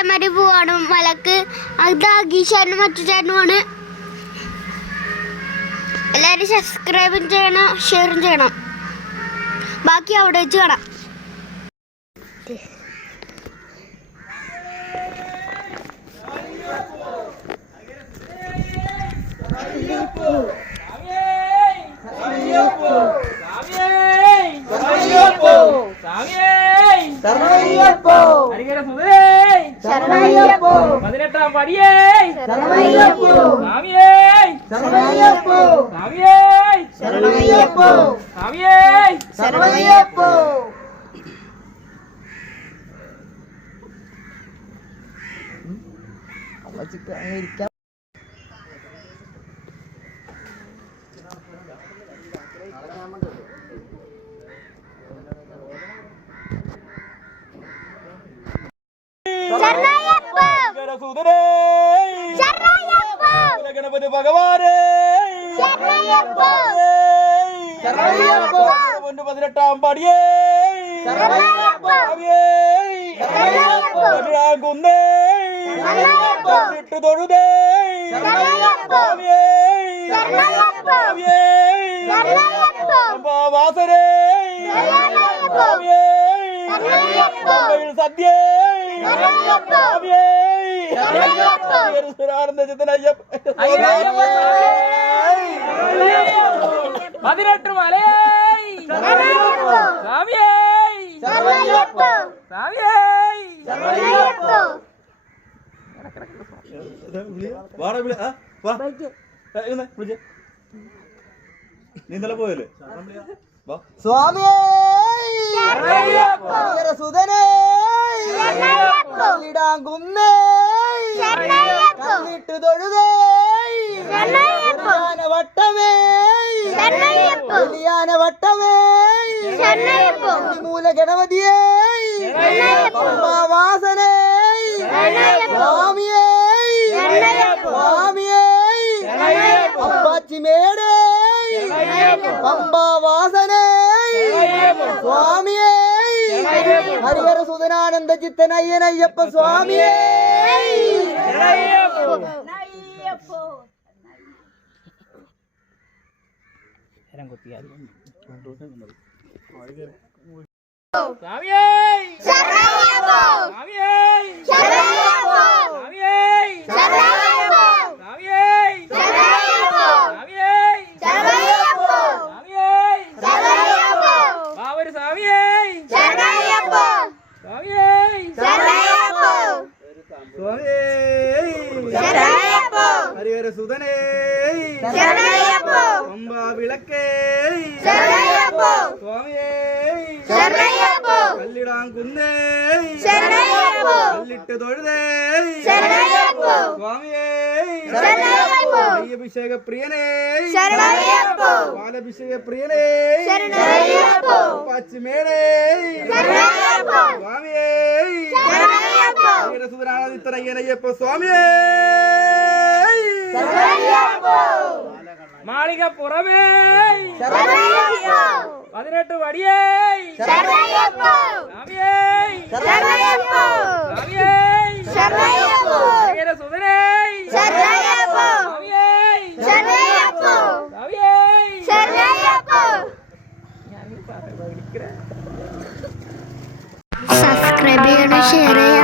ചേട്ടന്മാര് പോവാണ് മലക്ക്. അത് അഗീഷാനും മറ്റു ചേട്ടനുമാണ്. എല്ലാവരും സബ്സ്ക്രൈബും ചെയ്യണം, ഷെയറും ചെയ്യണം. ബാക്കി അവിടെ വെച്ച് കാണാം. പതിനെട്ടാം പടിയേ ഗണപതി ഭഗവാനേ 18ാം പടിയേ കുന്നേ തൊഴുതേ വാസരേ സദ്യേ പതിനെട്ട് മലേ നീ ഇന്നലെ പോയല്ലേ സ്വാമിയേ സുധനേ കുന്നേ കണ്ണിട്ട് തൊഴുതേ വട്ടമേ വലിയാന വട്ടമേ മൂല ഗണപതിയേ വാസനേ സ്വാമിയേ സ്വാമിയേ അപ്പാച്ചിമേടേ പമ്പാവാസനേ സ്വാമിയേ ഹരിഹര സുധനാനന്ദ ചിത്തനയ്യനയ്യപ്പ സ്വാമിയേ ഹരിഹര സുധനേ പമ്പ വിളക്കേ സ്വാമിയേ കല്ലിടാൻ കുന്നേ കല്ലിട്ട് തൊഴുതേ സ്വാമിയേ അയ്യഭിഷേക പ്രിയനേ പാലഭിഷേക പ്രിയനേ പച്ചിമേടേ സ്വാമിയേ സുധനാനന്ദയ്യനയ്യപ്പ സ്വാമിയേ മാളിക പുറമേ 18 പടിയേ സുധനേ സബ്സ്ക്രൈബ് ചെയ്യണം, ഷെയർ ചെയ്യണം.